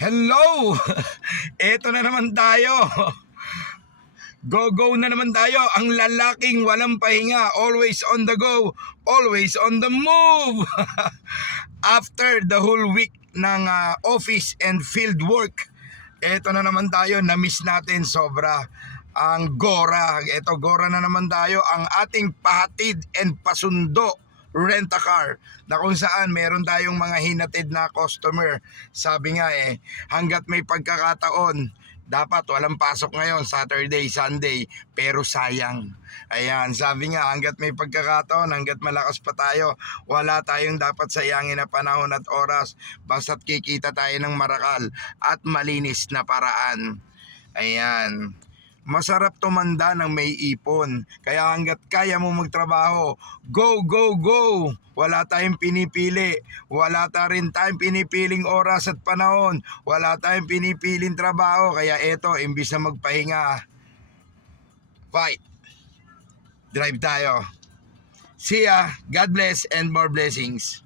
Hello! Eto na naman tayo. Go na naman tayo. Ang lalaking walang pahinga. Always on the go. Always on the move. After the whole week ng office and field work, eto na naman tayo. Na-miss natin sobra ang Gora. Eto, Gora na naman tayo. Ang ating pahatid and pasundo rent-a-car na kung saan meron tayong mga hinatid na customer. Sabi nga hanggat may pagkakataon, dapat walang pasok ngayon, Saturday, Sunday, pero sayang. Ayan, sabi nga, hanggat may pagkakataon, hanggat malakas pa tayo, wala tayong dapat sayangin na panahon at oras, basta't kikita tayo ng marakal at malinis na paraan. Ayan. Masarap tumanda ng may ipon. Kaya hanggat kaya mo magtrabaho, go! Wala tayong pinipili. Wala rin tayong pinipiling oras at panahon. Wala tayong pinipiling trabaho. Kaya eto, imbis na magpahinga, fight. Drive tayo. See ya. God bless and more blessings.